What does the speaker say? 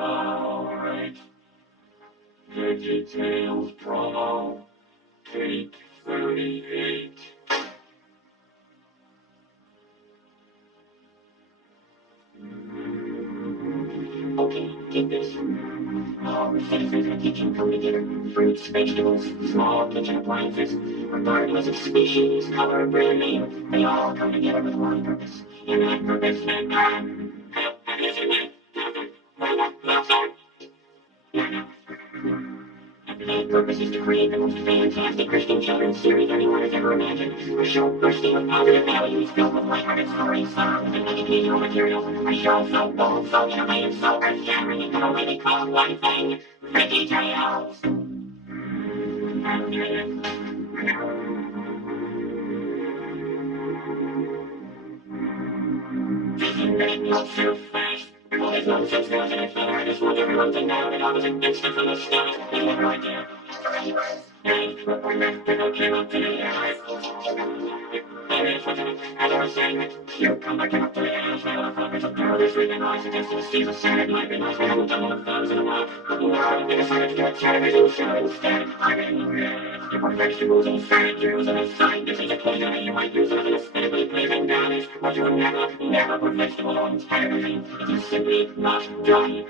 Alright. VeggieTales promo. Take 38. Okay, get this. All the citizens in the kitchen come together. Fruits, vegetables, small kitchen appliances, regardless of species, color, brand name, they all come together with one purpose. And that purpose is that purpose is to create the most fantastic Christian children's series anyone has ever imagined. A show bursting with positive values, filled with lighthearted stories, songs, and educational materials. A show so bold, so innovative, so earth-shattering, and can only be called one thing: VeggieTales. Not so fast. All this nonsense goes in its better. I just want everyone to know that I was an instant from the start. You have no idea. And when that people came up to me, as I was saying, you come back up to me and ask me what the fuck is up there this week, and I suggested Steve was sad. It might be nice. We haven't done one of those in a while. But no, they decided to do a television show instead. I mean, you put vegetables and side Jews and a side dishes occasionally. You might use it as an aesthetically pleasing garnish, but you would never put vegetables on television. It is simply not done.